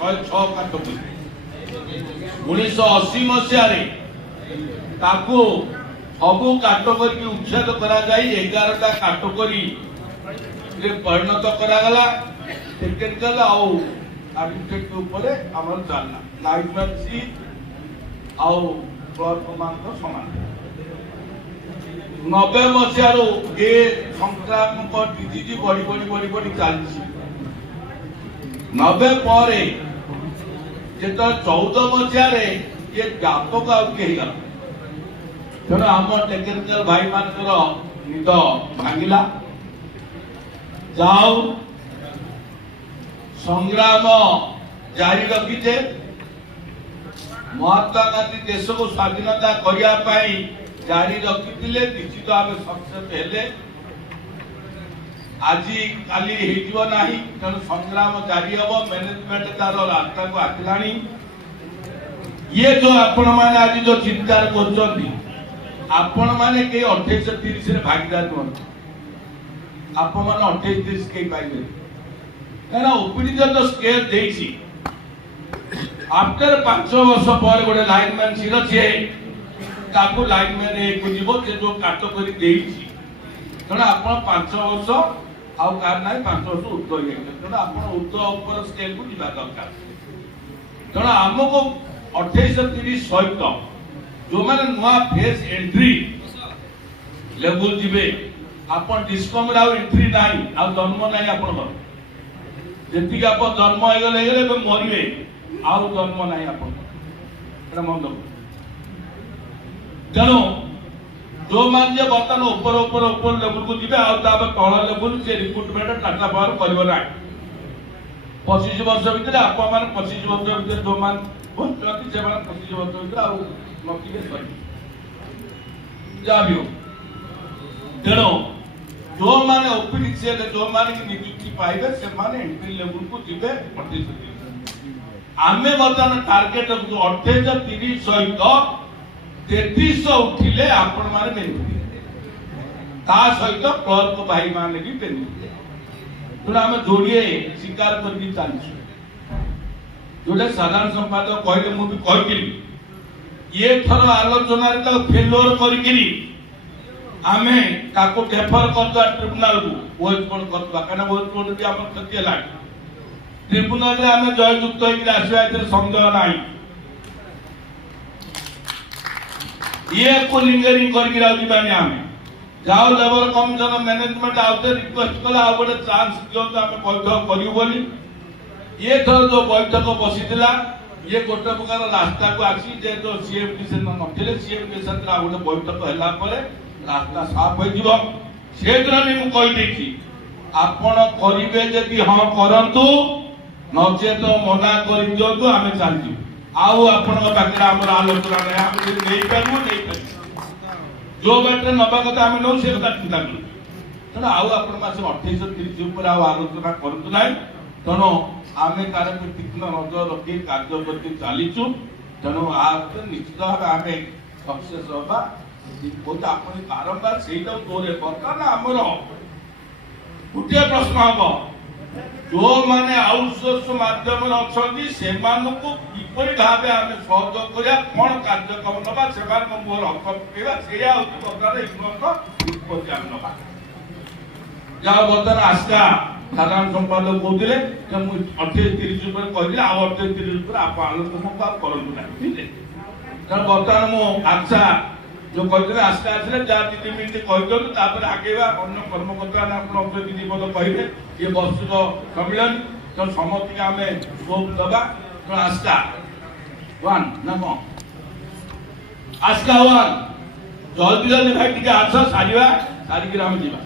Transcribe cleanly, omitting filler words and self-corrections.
106 କାଟକରି 1980 ମସିହାରେ ତାକୁ ସବୁ କାଟକରି ଉଚ୍ଛେଦ କରାଯାଇ 11ଟା କାଟକରି ପରିଣତ କରାଗଲା। ଟେକ୍ନିକାଲ ଆଉ ଆଡମିନିଷ୍ଟ୍ରେଟିଭ ଉପରେ ଆମର ଚାଲିଲା ଲାଇଫ ସି ଆଉ କ୍ଲର୍କ ମାନଙ୍କ ସମାନ। 90 ମସିହାରୁ ଏ ସଂକ୍ରାମକ ଡିଜିଜ ବଢି ବଢି ବଢି ବଢି ଚାଲିଛି। 90 ପରେ ଯେତେବେଳେ 14 ମସିହାରେ ଏ ବ୍ୟାପକ ଆଉଟି ହେଇଗଲା, ତେଣୁ ଆମ ଟେକ୍ନିକାଲ ଭାଇ ମାନଙ୍କର ନିଦ ଭାଙ୍ଗିଲା। ଯାଉ ସଂଗ୍ରାମ ଜାରି ରଖିଛେ। ମହାତ୍ମା ଗାନ୍ଧୀ ଦେଶକୁ ସ୍ୱାଧୀନତା କରିବା ପାଇଁ ଜାରି ରଖିଥିଲେ, ନିଶ୍ଚିତ ଭାବେ ସକ୍ସେସ ହେଲେ। ଆଜି କାଲି ହେଇଯିବ ନାହିଁ, ତେଣୁ ସଂଗ୍ରାମ ଜାରି ହବ। ମ୍ୟାନେଜମେଣ୍ଟ ତାର ରାସ୍ତାକୁ ଆସିଲାଣି। ଇଏ ଯୋଉ ଆପଣ ମାନେ ଆଜି ଯୋଉ ଚିନ୍ତା କରୁଛନ୍ତି, ଆପଣ ମାନେ କେହି 28-30 ଭାଗିଦାର ନୁହନ୍ତି। ଆପଣ ମାନେ 28-30 କେହି ପାଇବେ, କାରଣ ଓପିଡି ଯୋଉ ସ୍କେଲ ଦେଇଛି आफ्टर 5 वर्ष पर गोटे लाइनमैन सी ताकू लाइनमैन खोज से जो काटकरी तेणु आप 5 वर्ष आउ कार ना 5 वर्ष उर्ध्व तेणु आप उर्ध्व स्केल को जा दरकार। तेणु आमको 28-30 सहित जो मैंने नुआ फेस एंट्री लेवल जीवे आप डिस्कम एंट्री ना जन्म ना आप जी आप जन्म हो गले मरवे आउ जन्म ना आप तेणु जो मान बर्तमान ऊपर ऊपर ऊपर लेवल को जी तल लेवल से रिक्रुटमेंट टाटा पावर कर 25 वर्ष भितर आप 25 वर्ष भर जो मान 25 वर्ष भर जहाँ भी हो। तेणु जो मैंने ओपीडी जो मैंने नियुक्ति पाइबे से एंट्री लेवल को जी आम बर्तमान टार्गेट 28-30 सहित 33 उठिले आपण माने बेनिफिट ता सहित क्लर्क भाई माने भी बेनिफिट तेणु आम जोड़े स्वीकार करके चलछु। जोटे साधारण संपादक कहले मु भी कहि ये थर आलोचना रे फेलोर करी आमे ताको डेफर करता ट्रिब्यूनल को वोटपोल करता काना वोटपोल भी हम क्षति हला ट्रिब्यूनल रे आमे जययुक्त होई आसीबा एते संदेह नाही। ये को लिंगरिंग करके राउती बानी आमे जाओ लेवल कमिशन मैनेजमेंट आउते रिक्वेस्ट कला आ बडे चांस दियो तो आमे बैठक करियो बोली ये थर जो बैठक बसितला ये गोटे प्रकार रास्ता को आसी जे तो सीएम डिसीजन नथिले सीएम डिसीजन रा गोटे बैठक हला परे रास्ता साफ हो जीवो से दिन भी मु कहि देखी आपण करिवे जदि हां करंतु नचे तो मना करि दियो तो आमे चल जी आउ आपण पाखे हमर आलोचना नै हम नै पाबो जो बाटे नबा कथा आमे नो से कथा चिंता करू तेणु आउ आपण मासे 28-30 ऊपर आउ आलोचना करतु नै तेणु आमे तार पे तीक्ष्ण नजर रखी कार्य करके चलीचु। तेणु आ निश्चित भाव आमे सक्सेस होबा बोलते आपण बारंबार सेटा तोरे बर्तमान आमर गोटे प्रश्न हम जो माने आउटसोर्स माध्यम अच्छी से किपरि भाव आम सहयोग करा कौन कार्यक्रम नवा से मोर हक पकड़ा से निष्पत्ति आम नवा जहाँ बर्तमान आस्का साधारण संपादक कहते 28-30 कहली आ 28-30 आप आलोचना करूँ ना ठीक है। तेनाली बर्तमान मु आशा जो कहते आस्ते आसले जहाँ 2 मिनिट कहते आगेवा अन्य कर्मकर्ता अतिथि पद कहे ये वार्षिक सम्मिलन तो समस्त आम स्कोप दबा तो आस्का 1 ना कौन आस्का 1 जल्दी जल्दी भाई टे आस सारा सारिक आम जा